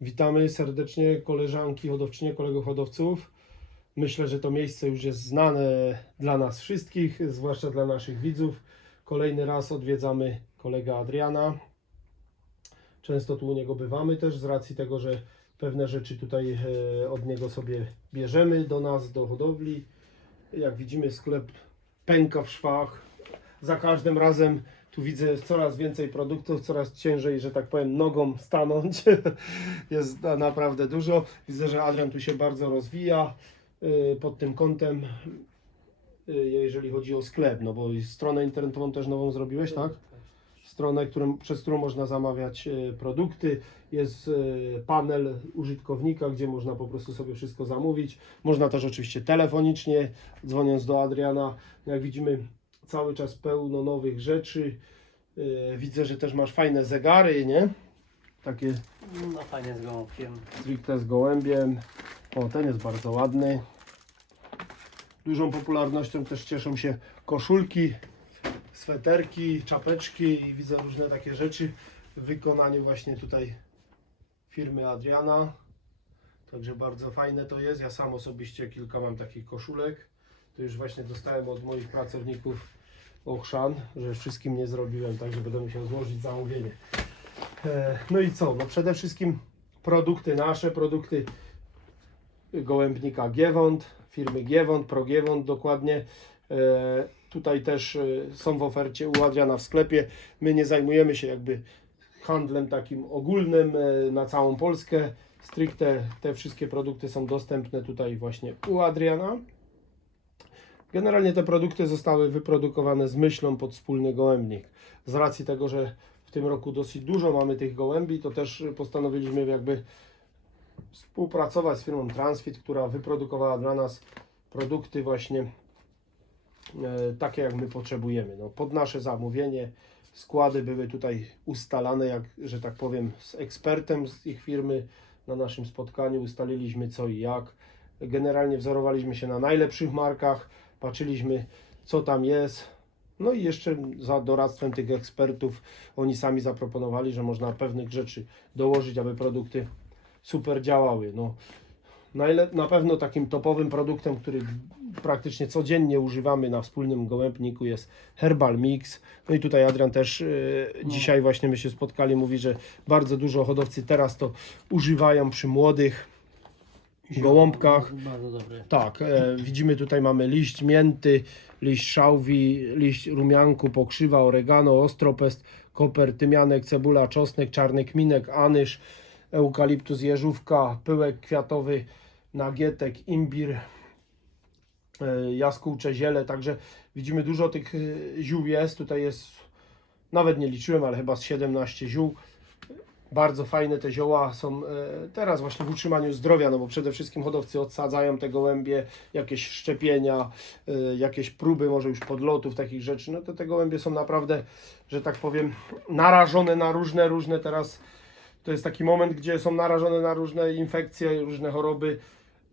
Witamy serdecznie koleżanki hodowczynie, kolegów hodowców. Myślę, że to miejsce już jest znane dla nas wszystkich, zwłaszcza dla naszych widzów. Kolejny raz odwiedzamy kolegę Adriana. Często tu u niego bywamy też z racji tego, że pewne rzeczy tutaj e, od niego sobie bierzemy do nas, do hodowli. Jak widzimy sklep pęka w szwach. Za każdym razem tu widzę coraz więcej produktów, coraz ciężej, że tak powiem, nogą stanąć. Jest na- naprawdę dużo. Widzę, że Adrian tu się bardzo rozwija y, pod tym kątem, y, jeżeli chodzi o sklep, no bo stronę internetową też nową zrobiłeś, tak? Stronę, którym, przez którą można zamawiać e, produkty. Jest panel użytkownika, gdzie można po prostu sobie wszystko zamówić. Można też oczywiście telefonicznie, dzwoniąc do Adriana. Jak widzimy, cały czas pełno nowych rzeczy. E, Widzę, że też masz fajne zegary, nie? Takie No fajnie z gołąbkiem. stricte z gołębiem. O, ten jest bardzo ładny. Dużą popularnością też cieszą się koszulki, sweterki, czapeczki i widzę różne takie rzeczy w wykonaniu właśnie tutaj firmy Adriana. Także bardzo fajne to jest. Ja sam osobiście kilka mam takich koszulek. To już właśnie dostałem od moich pracowników ochrzan, że wszystkim nie zrobiłem, także będę musiał złożyć zamówienie. E, No i co? No przede wszystkim produkty nasze, produkty gołębnika Giewont, firmy Giewont, Pro Giewont dokładnie. E, Tutaj też e, są w ofercie u Adriana w sklepie. My nie zajmujemy się jakby handlem takim ogólnym na całą Polskę. Stricte te wszystkie produkty są dostępne tutaj właśnie u Adriana. Generalnie te produkty zostały wyprodukowane z myślą pod wspólny gołębnik. Z racji tego, że w tym roku dosyć dużo mamy tych gołębi, to też postanowiliśmy jakby współpracować z firmą Transfit, która wyprodukowała dla nas produkty właśnie e, takie, jak my potrzebujemy. No, pod nasze zamówienie składy były tutaj ustalane, jak, że tak powiem, z ekspertem z ich firmy. Na naszym spotkaniu ustaliliśmy co i jak. Generalnie wzorowaliśmy się na najlepszych markach, patrzyliśmy co tam jest. No i jeszcze za doradztwem tych ekspertów oni sami zaproponowali, że można pewnych rzeczy dołożyć, aby produkty super działały. No, najle- na pewno takim topowym produktem, który praktycznie codziennie używamy na wspólnym gołębniku jest Herbal Mix. No i tutaj Adrian też e, dzisiaj właśnie my się spotkali, mówi, że bardzo dużo hodowcy teraz to używają przy młodych gołąbkach. Bardzo. Tak, e, widzimy tutaj mamy liść mięty, liść szałwi, liść rumianku, pokrzywa, oregano, ostropest, koper, tymianek, cebula, czosnek, czarny kminek, anyż, eukaliptus, jeżówka, pyłek kwiatowy, nagietek, imbir, e, jaskółcze ziele, także widzimy dużo tych e, ziół jest, tutaj jest, nawet nie liczyłem, ale chyba z 17 ziół. Bardzo fajne te zioła są e, teraz właśnie w utrzymaniu zdrowia, no bo przede wszystkim hodowcy odsadzają te gołębie, jakieś szczepienia, e, jakieś próby może już podlotów, takich rzeczy, no to te gołębie są naprawdę, że tak powiem, narażone na różne, różne teraz, to jest taki moment, gdzie są narażone na różne infekcje, różne choroby,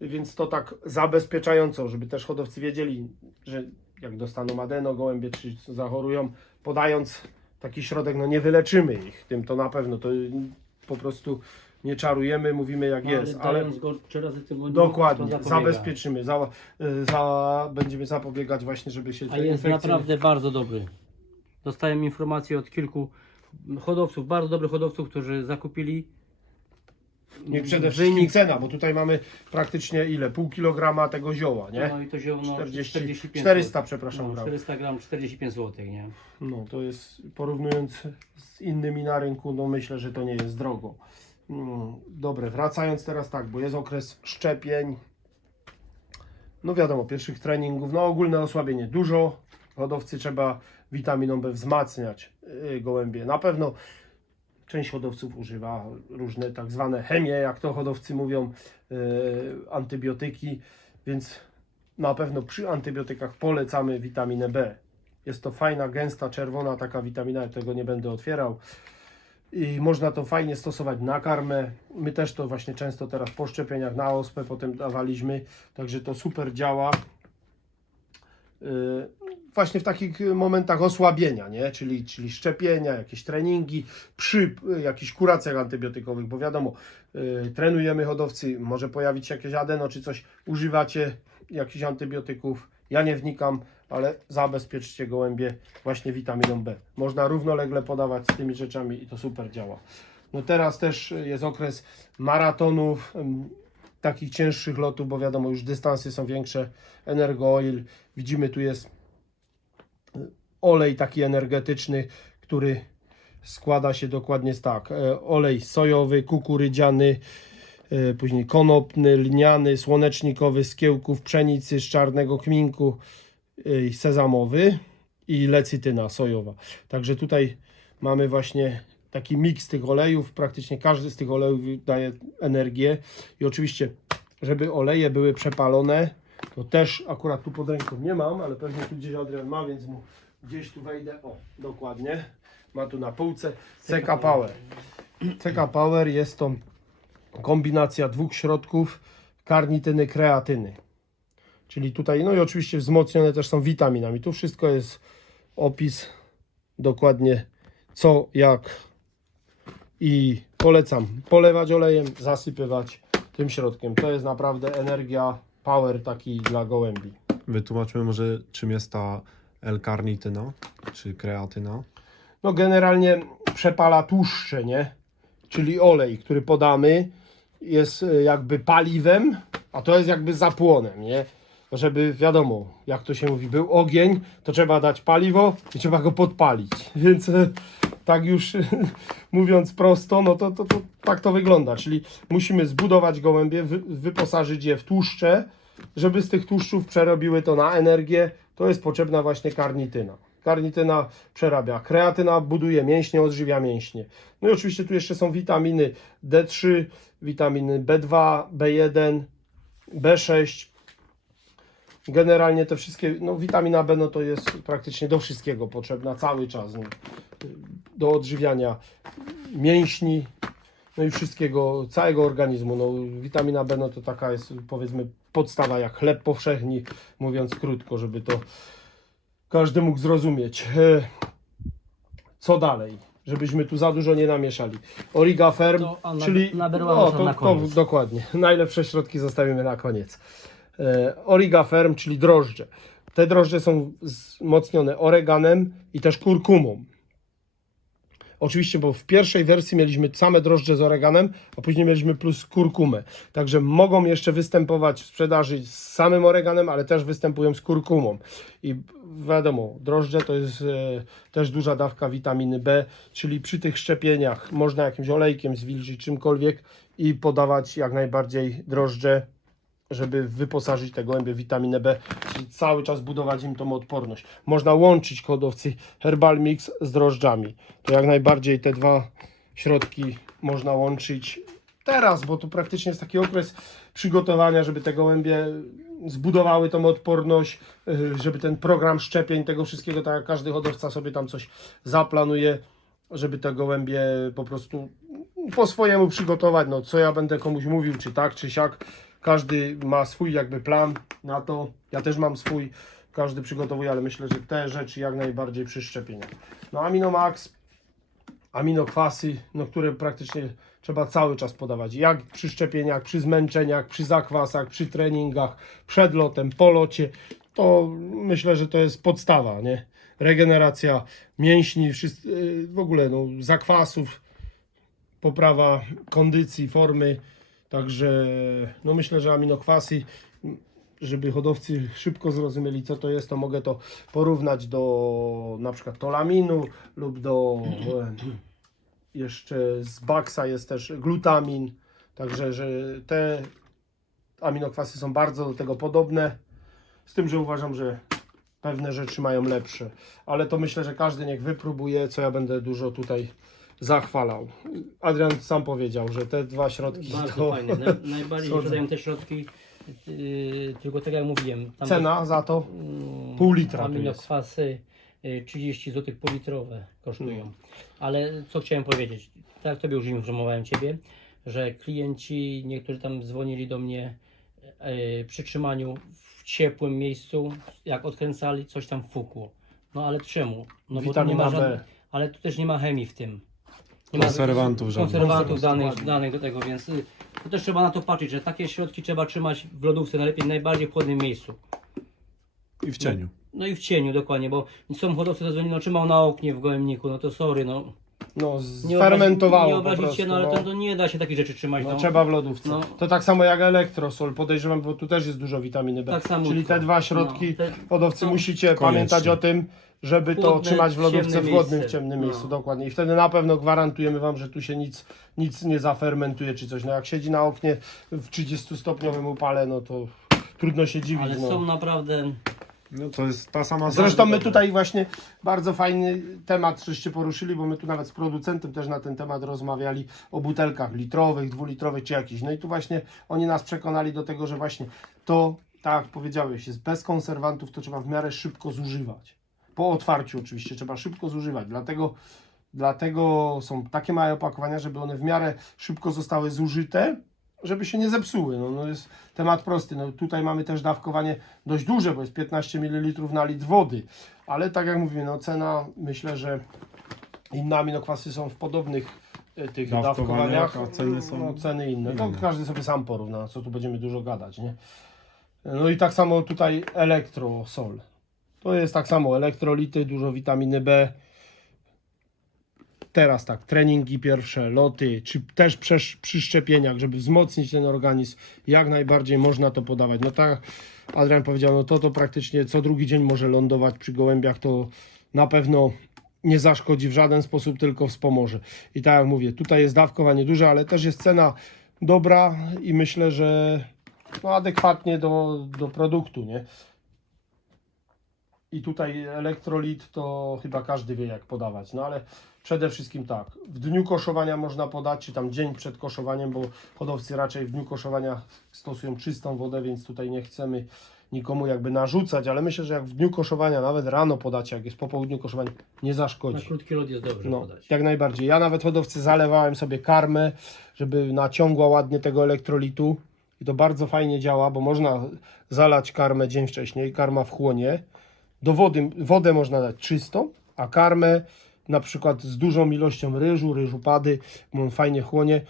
więc to tak zabezpieczająco, żeby też hodowcy wiedzieli, że jak dostaną adeno gołębie, czy zachorują, podając taki środek, no nie wyleczymy ich tym, to na pewno, to po prostu nie czarujemy, mówimy jak jest, ale dając go trzy razy tygodniu, dokładnie, to zapobiega. zabezpieczymy, za, za, będziemy zapobiegać właśnie, żeby się A te jest infekcje... naprawdę bardzo dobry. Dostałem informacje od kilku hodowców, bardzo dobrych hodowców, którzy zakupili. Nie przede wszystkim wynik- cena, bo tutaj mamy praktycznie ile? Pół kilograma tego zioła, nie? No i to zioło no, 40, 45 400 zł. przepraszam No, gram. 400 gram 45 zł, nie? No to jest, porównując z innymi na rynku, no myślę, że to nie jest drogo. Mm, Dobre, wracając teraz tak, bo jest okres szczepień. No wiadomo, pierwszych treningów, no ogólne osłabienie dużo. Hodowcy trzeba witaminą B wzmacniać yy, gołębie. Na pewno część hodowców używa różne tak zwane chemie, jak to hodowcy mówią, yy, antybiotyki, więc na pewno przy antybiotykach polecamy witaminę B. Jest to fajna, gęsta, czerwona taka witamina, tego nie będę otwierał. I można to fajnie stosować na karmę. My też to właśnie często teraz po szczepieniach na ospę potem dawaliśmy, także to super działa. Yy, właśnie w takich momentach osłabienia, nie? Czyli, czyli szczepienia, jakieś treningi, przy y, jakichś kuracjach antybiotykowych, bo wiadomo, y, trenujemy hodowcy, może pojawić się jakieś adeno czy coś, używacie jakichś antybiotyków, ja nie wnikam, ale zabezpieczcie gołębie właśnie witaminą B. Można równolegle podawać z tymi rzeczami i to super działa. No teraz też jest okres maratonów, takich cięższych lotów, bo wiadomo, już dystansy są większe. Energo Oil, widzimy tu jest y, olej taki energetyczny, który składa się dokładnie z tak. e, Olej sojowy, kukurydziany, e, później konopny, lniany, słonecznikowy z kiełków pszenicy, z czarnego kminku, e, sezamowy i lecytyna sojowa. Także tutaj mamy właśnie taki miks tych olejów. Praktycznie każdy z tych olejów daje energię. I oczywiście, żeby oleje były przepalone, to też akurat tu pod ręką nie mam, ale pewnie tu gdzieś Adrian ma, więc mu gdzieś tu wejdę. O, dokładnie. Ma tu na półce CK Power. CK Power jest to kombinacja dwóch środków karnityny, kreatyny. Czyli tutaj, no i oczywiście wzmocnione też są witaminami. Tu wszystko jest opis dokładnie co, jak i polecam polewać olejem, zasypywać tym środkiem. To jest naprawdę energia, power taki dla gołębi. Wytłumaczmy może, czym jest ta L-karnityna, czy kreatyna. No generalnie przepala tłuszcze, nie? Czyli olej, który podamy jest e, jakby paliwem, a to jest jakby zapłonem, nie? Żeby wiadomo, jak to się mówi, był ogień, to trzeba dać paliwo i trzeba go podpalić. Więc e, tak już mówiąc prosto, no to, to, to tak to wygląda. Czyli musimy zbudować gołębie, wy, wyposażyć je w tłuszcze, żeby z tych tłuszczów przerobiły to na energię. To jest potrzebna właśnie karnityna. Karnityna przerabia. Kreatyna buduje mięśnie, odżywia mięśnie. No i oczywiście tu jeszcze są witaminy D3, witaminy B2, B1, B6. Generalnie te wszystkie, no witamina B no to jest praktycznie do wszystkiego potrzebna cały czas. No. Do odżywiania mięśni, no i wszystkiego, całego organizmu. No, witamina B no to taka jest powiedzmy podstawa jak chleb powszechny, mówiąc krótko, żeby to każdy mógł zrozumieć. E, Co dalej? Żebyśmy tu za dużo nie namieszali. Origa na- czyli na berła no, to, na to dokładnie. Najlepsze środki zostawimy na koniec. E, Origa Ferm, czyli drożdże. Te drożdże są wzmocnione oreganem i też kurkumą. Oczywiście, bo w pierwszej wersji mieliśmy same drożdże z oreganem, a później mieliśmy plus kurkumę. Także mogą jeszcze występować w sprzedaży z samym oreganem, ale też występują z kurkumą. I wiadomo, drożdże to jest e, też duża dawka witaminy B, czyli przy tych szczepieniach można jakimś olejkiem zwilżyć czymkolwiek i podawać jak najbardziej drożdże żeby wyposażyć te gołębie w witaminę B, czyli cały czas budować im tą odporność. Można łączyć hodowcy Herbal Mix z drożdżami. To jak najbardziej te dwa środki można łączyć teraz, bo tu praktycznie jest taki okres przygotowania, żeby te gołębie zbudowały tą odporność, yy, żeby ten program szczepień, tego wszystkiego, tak jak każdy hodowca sobie tam coś zaplanuje, żeby te gołębie po prostu po swojemu przygotować, no co ja będę komuś mówił, czy tak, czy siak, każdy ma swój jakby plan na to, ja też mam swój, każdy przygotowuje, ale myślę, że te rzeczy jak najbardziej przy szczepieniach. No Aminomax, aminokwasy, no które praktycznie trzeba cały czas podawać, jak przy szczepieniach, przy zmęczeniach, przy zakwasach, przy treningach, przed lotem, po locie, to myślę, że to jest podstawa, nie? Regeneracja mięśni, yy, w ogóle no, zakwasów, poprawa kondycji, formy. Także no myślę, że aminokwasy, żeby hodowcy szybko zrozumieli co to jest, to mogę to porównać do na przykład tolaminu lub do e, jeszcze z baksa jest też glutamin. Także że te aminokwasy są bardzo do tego podobne. Z tym, że uważam, że pewne rzeczy mają lepsze. Ale to myślę, że każdy niech wypróbuje, co ja będę dużo tutaj zachwalał. Adrian sam powiedział, że te dwa środki Bardzo to fajne. Naj, najbardziej Są- sprzedają te środki, yy, tylko tak jak mówiłem. Tam cena za to Mm, Pół litra tu Aminokwasy y, 30 zł półlitrowe kosztują. No. Ale co chciałem powiedzieć, tak jak Tobie już informowałem Ciebie, że klienci, niektórzy tam dzwonili do mnie y, przy trzymaniu w ciepłym miejscu, jak odkręcali, coś tam fukło. No ale czemu? No bo tu nie Witamina ma B. żadnej, ale tu też nie ma chemii w tym. Nie ma Konserwantów żadnych. konserwantów danych, danych do tego, więc y, to też trzeba na to patrzeć, że takie środki trzeba trzymać w lodówce, najlepiej w najbardziej chłodnym miejscu. I w cieniu. No i w cieniu dokładnie, bo są hodowcy zadzwonili, no trzymał na oknie w gołębniku, no to sorry, no. No, Nie fermentowało Nie po obrazicie, prostu. no ale no. to, to nie da się takich rzeczy trzymać. No, No, trzeba w lodówce. No. To tak samo jak elektrosol, podejrzewam, bo tu też jest dużo witaminy B. Tak samo Czyli to. te dwa środki, No, te- hodowcy no. musicie Koniecznie. pamiętać o tym, żeby to trzymać w lodówce ciemne w chłodnym, w miejsce. ciemnym No. miejscu, dokładnie. I wtedy na pewno gwarantujemy Wam, że tu się nic, nic nie zafermentuje czy coś. No jak siedzi na oknie w 30-stopniowym upale, no to trudno się dziwić. Ale no. są naprawdę... No to jest ta sama Zresztą my tutaj właśnie bardzo fajny temat żeście poruszyli, bo my tu nawet z producentem też na ten temat rozmawiali o butelkach litrowych, dwulitrowych czy jakichś. No i tu właśnie oni nas przekonali do tego, że właśnie to, tak jak powiedziałeś, jest bez konserwantów, to trzeba w miarę szybko zużywać. Po otwarciu oczywiście trzeba szybko zużywać, dlatego, dlatego są takie małe opakowania, żeby one w miarę szybko zostały zużyte, żeby się nie zepsuły. No, no jest temat prosty. No, tutaj mamy też dawkowanie dość duże, bo jest 15 ml na litr wody, ale tak jak mówię, no cena myślę, że inne aminokwasy są w podobnych e, tych Dawkowaniach, dawkowaniach, a ceny są no, ceny inne. No, inne. każdy sobie sam porówna, co tu będziemy dużo gadać, nie? No i tak samo tutaj elektrosol. To jest tak samo elektrolity, dużo witaminy B. Teraz tak, treningi pierwsze, loty, czy też przy, szczepieniach, żeby wzmocnić ten organizm, jak najbardziej można to podawać. No tak, Adrian powiedział, no to to praktycznie co drugi dzień może lądować przy gołębiach, to na pewno nie zaszkodzi w żaden sposób, tylko wspomoże. I tak jak mówię, tutaj jest dawkowanie duże, ale też jest cena dobra i myślę, że no, adekwatnie do, do produktu, nie? I tutaj elektrolit to chyba każdy wie jak podawać, no ale przede wszystkim tak, w dniu koszowania można podać, czy tam dzień przed koszowaniem, bo hodowcy raczej w dniu koszowania stosują czystą wodę, więc tutaj nie chcemy nikomu jakby narzucać, ale myślę, że jak w dniu koszowania, nawet rano podacie, jak jest po południu koszowania, nie Na zaszkodzi. krótki lód jest dobrze No, podać. jak najbardziej. Ja nawet hodowcy zalewałem sobie karmę, żeby naciągła ładnie tego elektrolitu. I to bardzo fajnie działa, bo można zalać karmę dzień wcześniej, karma wchłonie. Do wody, wodę można dać czystą, a karmę na przykład z dużą ilością ryżu, ryżu pady, on fajnie chłonie.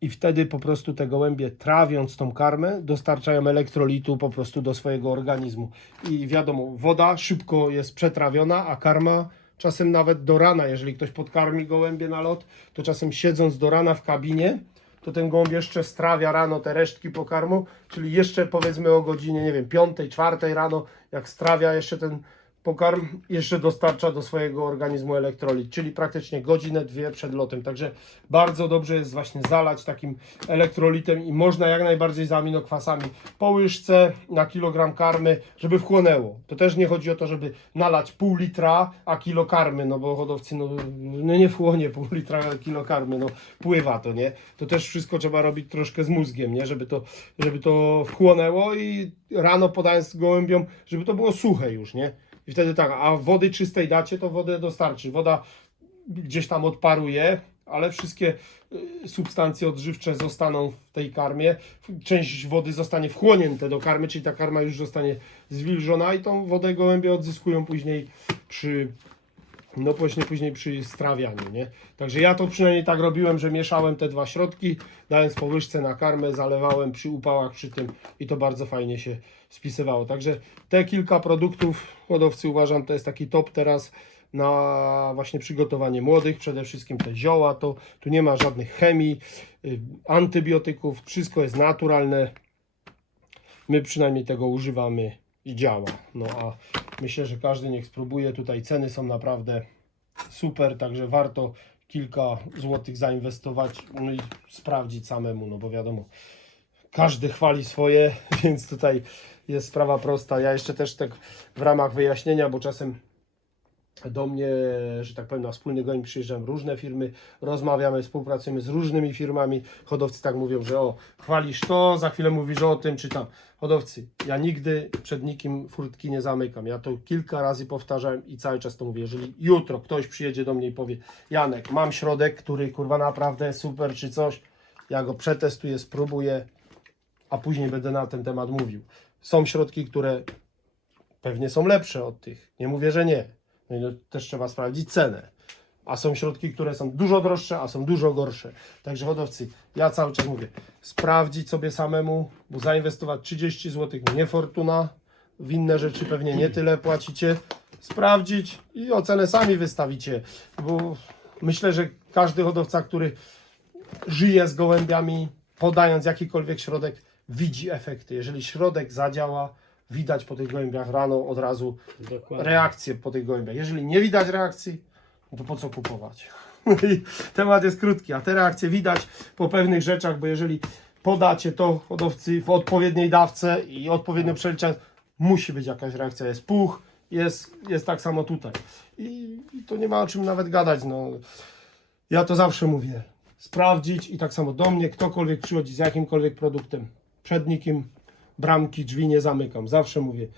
I wtedy po prostu te gołębie trawiąc tą karmę dostarczają elektrolitu po prostu do swojego organizmu. I wiadomo, woda szybko jest przetrawiona, a karma czasem nawet do rana, jeżeli ktoś podkarmi gołębie na lot, to czasem siedząc do rana w kabinie, to ten gołąb jeszcze strawia rano te resztki pokarmu, czyli jeszcze powiedzmy o godzinie, nie wiem, piątej, czwartej rano, jak strawia jeszcze ten pokarm, jeszcze dostarcza do swojego organizmu elektrolit, czyli praktycznie godzinę, dwie przed lotem. Także bardzo dobrze jest właśnie zalać takim elektrolitem i można jak najbardziej z aminokwasami po łyżce na kilogram karmy, żeby wchłonęło. To też nie chodzi o to, żeby nalać pół litra, a kilo karmy, no bo hodowcy no, no nie wchłonie pół litra, a kilo karmy, no pływa to, nie? To też wszystko trzeba robić troszkę z mózgiem, nie? Żeby to, żeby to wchłonęło i rano podając gołębiom, żeby to było suche już, nie? I wtedy tak, a wody czystej dacie, to wodę dostarczy. Woda gdzieś tam odparuje, ale wszystkie y, substancje odżywcze zostaną w tej karmie. Część wody zostanie wchłonięte do karmy, czyli ta karma już zostanie zwilżona i tą wodę gołębie odzyskują później przy no właśnie później przy strawianiu, nie? Także ja to przynajmniej tak robiłem, że mieszałem te dwa środki, dając po łyżce na karmę, zalewałem przy upałach przy tym i to bardzo fajnie się spisywało. Także te kilka produktów hodowcy uważam to jest taki top teraz na właśnie przygotowanie młodych, przede wszystkim te zioła, to tu nie ma żadnych chemii, y, antybiotyków, wszystko jest naturalne. My przynajmniej tego używamy i działa. No a myślę, że każdy niech spróbuje. Tutaj ceny są naprawdę super, także warto kilka złotych zainwestować no i sprawdzić samemu, no bo wiadomo, każdy chwali swoje, więc tutaj jest sprawa prosta. Ja jeszcze też tak w ramach wyjaśnienia, bo czasem do mnie, że tak powiem, na wspólny goń przyjeżdżają różne firmy, rozmawiamy, współpracujemy z różnymi firmami. Hodowcy tak mówią, że o, chwalisz to, za chwilę mówisz o tym, czy tam. Hodowcy, ja nigdy przed nikim furtki nie zamykam. Ja to kilka razy powtarzałem i cały czas to mówię. Jeżeli jutro ktoś przyjedzie do mnie i powie, Janek, mam środek, który kurwa naprawdę super, czy coś, ja go przetestuję, spróbuję, a później będę na ten temat mówił. Są środki, które pewnie są lepsze od tych. Nie mówię, że nie. No i też trzeba sprawdzić cenę. A są środki, które są dużo droższe, a są dużo gorsze. Także hodowcy, ja cały czas mówię, sprawdzić sobie samemu, bo zainwestować 30 zł nie fortuna, w inne rzeczy pewnie nie tyle płacicie. Sprawdzić i ocenę sami wystawicie, bo myślę, że każdy hodowca, który żyje z gołębiami, podając jakikolwiek środek, widzi efekty. Jeżeli środek zadziała, widać po tych gołębiach rano od razu Dokładnie. reakcję po tych gołębiach. Jeżeli nie widać reakcji, no to po co kupować? I temat jest krótki, a te reakcje widać po pewnych rzeczach, bo jeżeli podacie to hodowcy w odpowiedniej dawce i odpowiednio przeliczając, musi być jakaś reakcja. Jest puch, jest, jest tak samo tutaj. I, I to nie ma o czym nawet gadać. No. Ja to zawsze mówię. Sprawdzić i tak samo do mnie, ktokolwiek przychodzi z jakimkolwiek produktem, przed nikim bramki, drzwi nie zamykam. Zawsze mówię,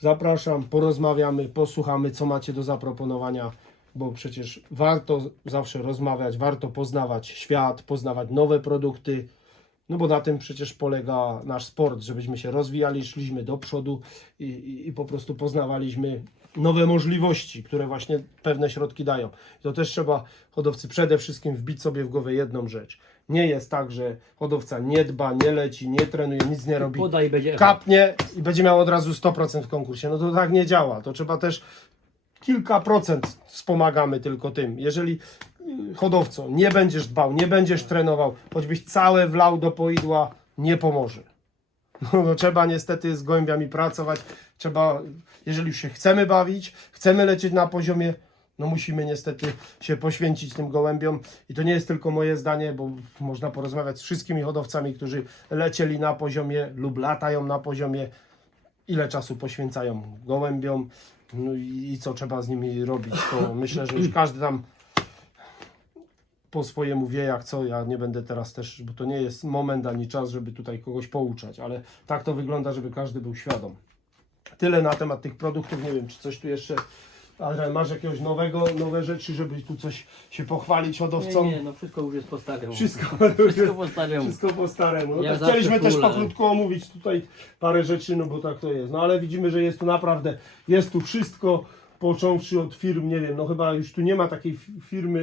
zapraszam, porozmawiamy, posłuchamy, co macie do zaproponowania, bo przecież warto zawsze rozmawiać, warto poznawać świat, poznawać nowe produkty, no bo na tym przecież polega nasz sport, żebyśmy się rozwijali, szliśmy do przodu i, i, i po prostu poznawaliśmy nowe możliwości, które właśnie pewne środki dają. To też trzeba hodowcy przede wszystkim wbić sobie w głowę jedną rzecz. Nie jest tak, że hodowca nie dba, nie leci, nie trenuje, nic nie robi i będzie efekt. kapnie i będzie miał od razu 100% w konkursie. No to tak nie działa. To trzeba też kilka procent wspomagamy tylko tym. Jeżeli y, hodowco nie będziesz dbał, nie będziesz trenował, choćbyś całe wlał do poidła, nie pomoże. No, no trzeba niestety z gołębiami pracować. Trzeba, jeżeli już się chcemy bawić, chcemy lecieć na poziomie, no musimy niestety się poświęcić tym gołębiom. I to nie jest tylko moje zdanie, bo można porozmawiać z wszystkimi hodowcami, którzy lecieli na poziomie lub latają na poziomie, ile czasu poświęcają gołębiom no i, co trzeba z nimi robić. To myślę, że już każdy tam po swojemu wie jak co. Ja nie będę teraz też, bo to nie jest moment ani czas, żeby tutaj kogoś pouczać, ale tak to wygląda, żeby każdy był świadom. Tyle na temat tych produktów. Nie wiem, czy coś tu jeszcze. Adrian, masz jakiegoś nowego, nowe rzeczy, żeby tu coś się pochwalić hodowcom? Nie, nie, no wszystko już jest po staremu. Wszystko, Wszystko po staremu. wszystko po staremu. No Ja tak chcieliśmy też pokrótko omówić tutaj parę rzeczy, no bo tak to jest. No ale widzimy, że jest tu naprawdę, jest tu wszystko, począwszy od firm, nie wiem, no chyba już tu nie ma takiej fi- firmy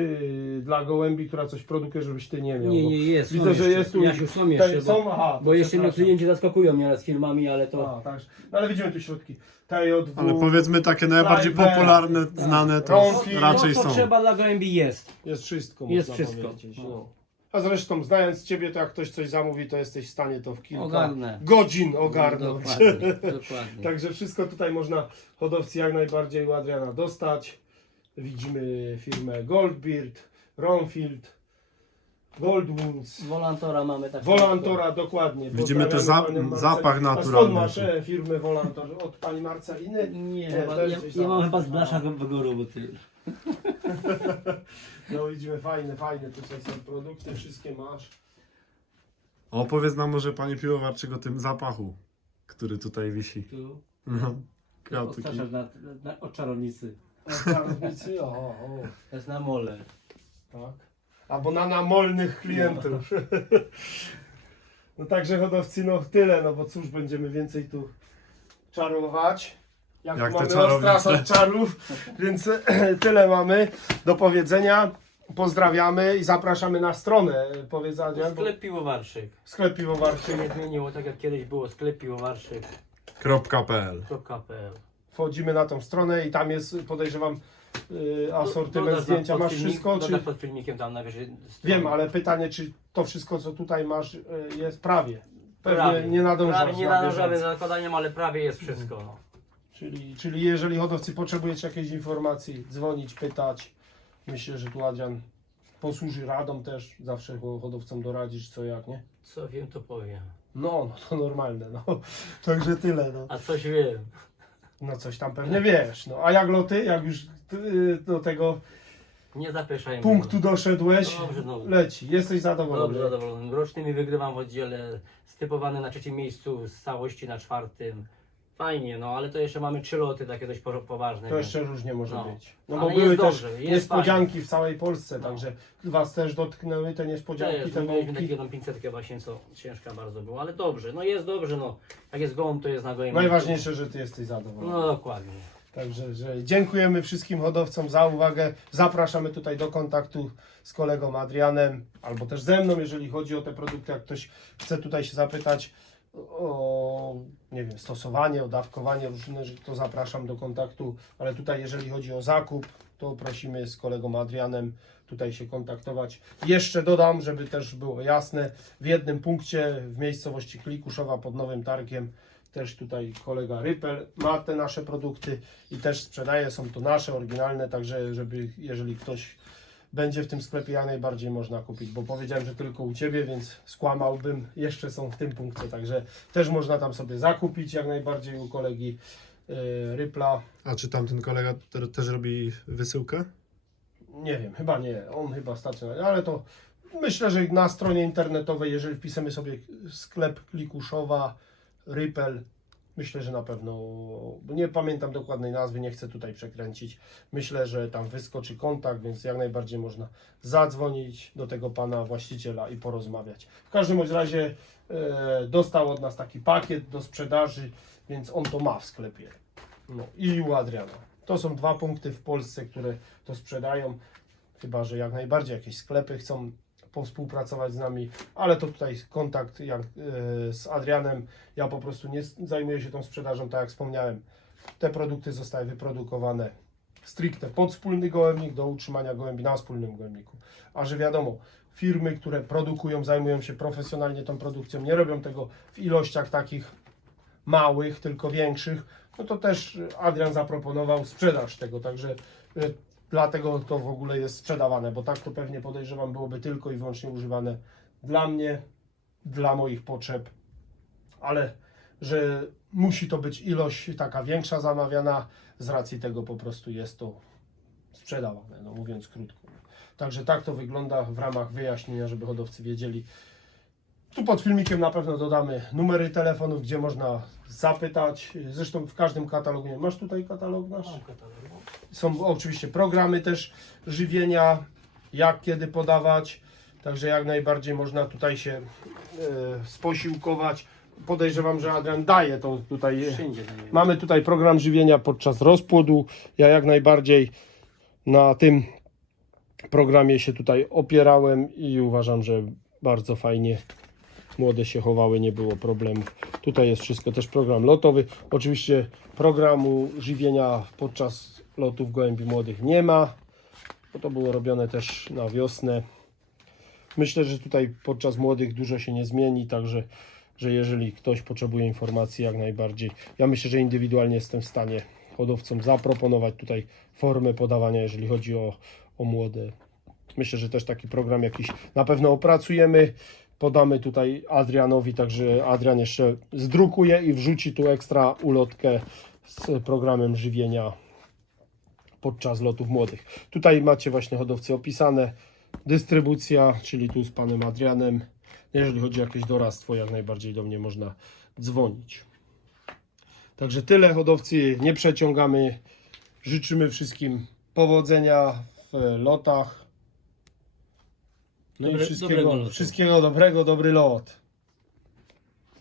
y, dla gołębi, która coś produkuje, żebyś ty nie miał. Nie, bo nie, jest. Widzę, są że jeszcze. jest tu. Jasiu, są jeszcze, bo, są, aha, bo jeszcze mnie klienci zaskakują nieraz filmami, ale to... A, tak. No ale widzimy tu środki. TJ2, Ale powiedzmy takie najbardziej popularne, znane to Ronfi. raczej to, co są. trzeba dla gołębi jest. jest wszystko. Jest można wszystko. powiedzieć, No. A zresztą, znając Ciebie, to jak ktoś coś zamówi, to jesteś w stanie to w kilka Ogarnę. godzin ogarnąć. Dokładnie, dokładnie. Także wszystko tutaj można hodowcy jak najbardziej u Adriana dostać. Widzimy firmę Goldbeard, Ronfield, Goldwoods, Volantora mamy tak Volantora dokładnie. Widzimy też Pozdrawiamy za- panią zapach Marcel- A naturalny. skąd masz e, firmy Volantor? Od pani Marceliny? Nie, Nie, chyba, też ja, mam chyba z blasza wygoru, bo ty... No widzimy fajne, fajne tutaj są produkty, wszystkie masz. Opowiedz nam może pani piłowarczyk o tym zapachu, który tutaj wisi. Tu... No, To kwiatuki. ostarzasz na, na, od czarownicy. Czarownicy, o, o, To jest na mole. tak. Albo na namolnych klientów. No także hodowcy, no tyle, no bo cóż, będziemy więcej tu czarować. Jak, Jak mamy odstraszać czarów, więc tyle mamy do powiedzenia. Pozdrawiamy i zapraszamy na stronę powiedzenia. Sklep piwowarszyk. Sklep piwowarczy. się nie zmieniło, tak jak kiedyś było sklep piwowarszyk.pl .pl Wchodzimy na tą stronę i tam jest, podejrzewam, yy, asortyment Dodasz zdjęcia. pod Masz filmik- wszystko? Czy... Dodasz pod filmikiem tam najwyżej. Wiem, ale pytanie, czy to wszystko, co tutaj masz, yy, jest prawie. Pewnie Prawie. nie nadążasz Prawie nie na nadążamy za nakładaniem, ale prawie jest wszystko. No. Czyli, czyli jeżeli hodowcy potrzebujecie jakiejś informacji, dzwonić, pytać. Myślę, że tu Adrian posłuży radą też. Zawsze ho- hodowcom doradzisz co jak, nie? Co wiem, to powiem. No, no to normalne, no. Także tyle, no. A coś wiem. No coś tam pewnie wiesz. No, a jak loty, jak już ty, do tego Nie punktu doszedłeś, Dobrze, no. leci. Jesteś zadowolony. Dobrze, zadowolony. Rocznymi wygrywam w oddziale. Stypowany na trzecim miejscu z całości na czwartym. Fajnie, no ale to jeszcze mamy trzy loty takie dość po- poważne. To więc- jeszcze różnie może No. być. No Ale bo były jest też dobrze, jest niespodzianki w całej Polsce, No. także Was też dotknęły te niespodzianki, Też, te my mieliśmy wątki. taką 500 właśnie, co ciężka bardzo była, ale dobrze, no jest dobrze, no. Jak jest gołąb, to jest na gołębi. Najważniejsze, że Ty jesteś zadowolony. No dokładnie. Także że dziękujemy wszystkim hodowcom za uwagę. Zapraszamy tutaj do kontaktu z kolegą Adrianem albo też ze mną, jeżeli chodzi o te produkty. Jak ktoś chce tutaj się zapytać o nie wiem, stosowanie, o dawkowanie różne, to zapraszam do kontaktu. Ale tutaj, jeżeli chodzi o zakup, to prosimy z kolegą Adrianem tutaj się kontaktować. Jeszcze dodam, żeby też było jasne, w jednym punkcie w miejscowości Klikuszowa pod Nowym Targiem też tutaj kolega Rypel ma te nasze produkty i też sprzedaje, są to nasze, oryginalne, także żeby jeżeli ktoś będzie w tym sklepie, jak najbardziej można kupić, bo powiedziałem, że tylko u Ciebie, więc skłamałbym, jeszcze są w tym punkcie, także też można tam sobie zakupić, jak najbardziej u kolegi yy, Rypla. A czy tamten kolega te- też robi wysyłkę? Nie wiem, chyba nie, on chyba stacjonarny, ale to myślę, że na stronie internetowej, jeżeli wpiszemy sobie sklep Klikuszowa, Rypel, myślę, że na pewno, nie pamiętam dokładnej nazwy, nie chcę tutaj przekręcić. Myślę, że tam wyskoczy kontakt, więc jak najbardziej można zadzwonić do tego pana właściciela i porozmawiać. W każdym bądź razie e, dostał od nas taki pakiet do sprzedaży, więc on to ma w sklepie. No i u Adriana. To są dwa punkty w Polsce, które to sprzedają. Chyba, że jak najbardziej jakieś sklepy chcą współpracować z nami, ale to tutaj kontakt jak, e, z Adrianem. Ja po prostu nie zajmuję się tą sprzedażą, tak jak wspomniałem. Te produkty zostały wyprodukowane stricte pod wspólny gołębnik do utrzymania gołębi na wspólnym gołębniku. A że wiadomo, firmy, które produkują, zajmują się profesjonalnie tą produkcją, nie robią tego w ilościach takich małych, tylko większych, no to też Adrian zaproponował sprzedaż tego, także y, dlatego to w ogóle jest sprzedawane, bo tak to pewnie podejrzewam byłoby tylko i wyłącznie używane dla mnie, dla moich potrzeb, ale że musi to być ilość taka większa zamawiana, z racji tego po prostu jest to sprzedawane, no mówiąc krótko. Także tak to wygląda w ramach wyjaśnienia, żeby hodowcy wiedzieli. Tu pod filmikiem na pewno dodamy numery telefonów, gdzie można zapytać. Zresztą w każdym katalogu, nie masz tutaj katalog nasz? Mam katalog. Są oczywiście programy też żywienia, jak kiedy podawać. Także jak najbardziej można tutaj się e, sposiłkować. Podejrzewam, że Adrian daje to tutaj. Mamy tutaj program żywienia podczas rozpłodu. Ja jak najbardziej na tym programie się tutaj opierałem i uważam, że bardzo fajnie młode się chowały, nie było problemów. Tutaj jest wszystko, też program lotowy. Oczywiście programu żywienia podczas lotów gołębi młodych nie ma, bo to było robione też na wiosnę. Myślę, że tutaj podczas młodych dużo się nie zmieni, także że jeżeli ktoś potrzebuje informacji, jak najbardziej. Ja myślę, że indywidualnie jestem w stanie hodowcom zaproponować tutaj formę podawania, jeżeli chodzi o, o młode. Myślę, że też taki program jakiś na pewno opracujemy. Podamy tutaj Adrianowi, także Adrian jeszcze zdrukuje i wrzuci tu ekstra ulotkę z programem żywienia podczas lotów młodych. Tutaj macie właśnie hodowcy opisane. Dystrybucja, czyli tu z panem Adrianem. Jeżeli chodzi o jakieś doradztwo, jak najbardziej do mnie można dzwonić. Także tyle hodowcy, nie przeciągamy. Życzymy wszystkim powodzenia w lotach. No i Dobre- wszystkiego, dobrego wszystkiego dobrego, dobry lot.